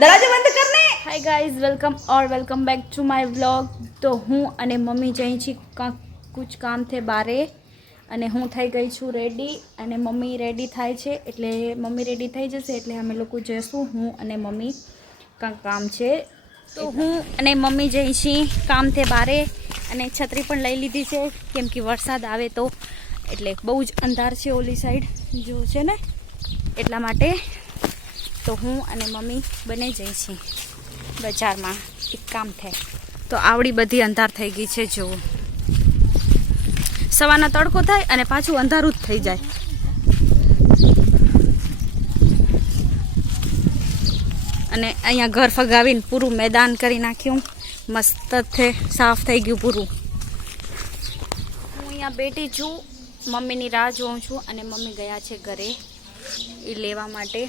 दरवाजा बंद करने। हाय गाइस, वेलकम और welcome back to my vlog. तो हूँ અને મમ્મી જઈ છી कुछ काम थे बारे અને હું થઈ ગઈ છું રેડી અને મમ્મી રેડી થાય છે એટલે મમ્મી રેડી થઈ જશે એટલે અમે લોકો જઈશું હું અને મમ્મી કામ છે તો હું અને મમ્મી જઈ છી કામ થે બારે અને છત્રી પણ લઈ લીધી છે કેમ કે વરસાદ આવે તો એટલે બહુ જ અંધાર છે ઓલી સાઈડ જો છે ને એટલા માટે તો હું અને મમ્મી બને જઈ છી બજારમાં એક કામ થાય તો આવડી બધી અંધાર થઈ ગઈ છે જો સવારના તડકો થાય અને પાછું અંધારું જ થઈ જાય અને અહીંયા ઘર ફગાવીને પૂરું મેદાન કરી નાખ્યું મસ્ત છે સાફ થઈ ગયું પૂરું હું અહીંયા બેઠી છું મમ્મીની રાહ જોઉં છું અને મમ્મી ગયા છે ઘરે એ લેવા માટે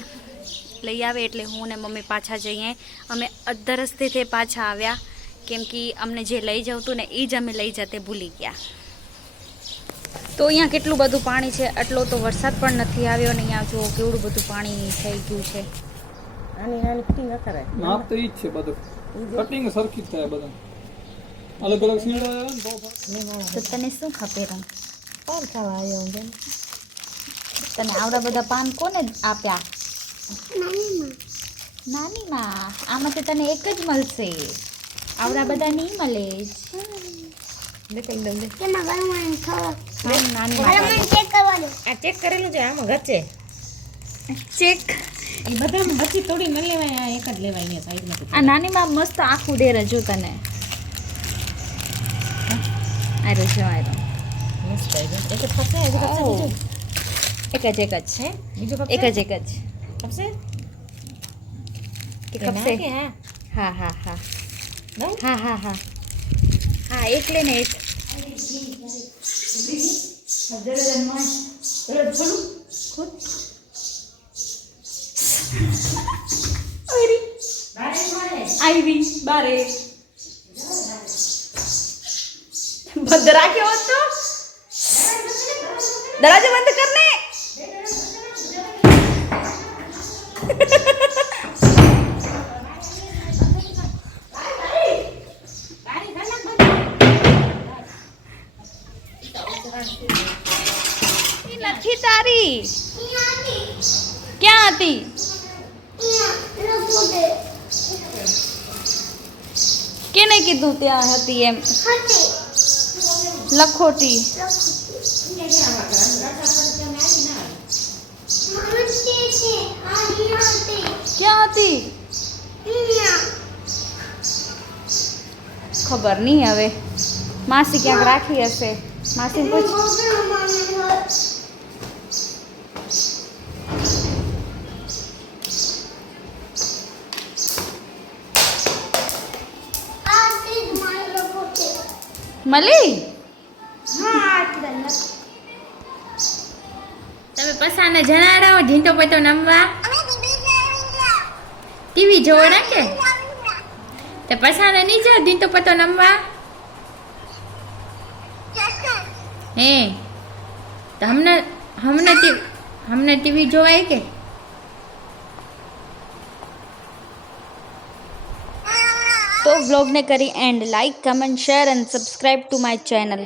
લઈ આવે એટલે હું ને મમ્મી પાછા જઈએ અમે અડધા રસ્તેથી પાછા આવ્યા કેમ કે અમને જે લઈ જવું ને એ જ અમે લઈ જતે ભૂલી ગયા તો અહીંયા કેટલું બધું પાણી છે આટલો તો વરસાદ પણ નથી આવ્યો અને અહીંયા જો કેવડું બધું પાણી થઈ ગયું છે આની કટિંગ ન કરાય માપ તો ઈ જ છે બધું કટિંગ સરખી થાય બધું અલગ અલગ સીડા તો તને શું ખપે રંગ પાન ખાવા આવ્યો બેન તને આવડા બધા પાન કોને આપ્યા નાનીમાં આમાંથી તને એક જ મળશે આવડા બધા નહીં મળે ચેક કરેલું છે આમાં ઘચે ચેક એ બધામાં ઘચી થોડી ન લેવાય આ એક જ લેવાય ને સાઈડમાં આ નાનીમાં મસ્ત આખું ડેર જો તને આરો જો આરો મસ્ત એક જ ફસે એક જ બીજું એક જ છે બીજું એક જ ફસે કે ખપશે હા હા હા હા નહીં હા હા હા હા એક લે ને એક આવી બારે બંધ રાખ્યો હોત તો દરવાજો બંધ કરને નથી તારી ક્યાં હતી કેને કીધું ત્યાં હતી એમ લખોટી ક્યાં હતી ખબર નહીં હવે માસી ક્યાંક રાખી હશે માસી પૂછ મળી તમે પસાને જણાડાવો ઢીંટો પતો નમવા ટીવી જોવો ને કે તે પસાને નહીં જાઓ ઢીંટો પતો નમવા હે તો हमने टीवी જોવાય કે तो व्लॉग ने करी and like comment share and subscribe to my channel.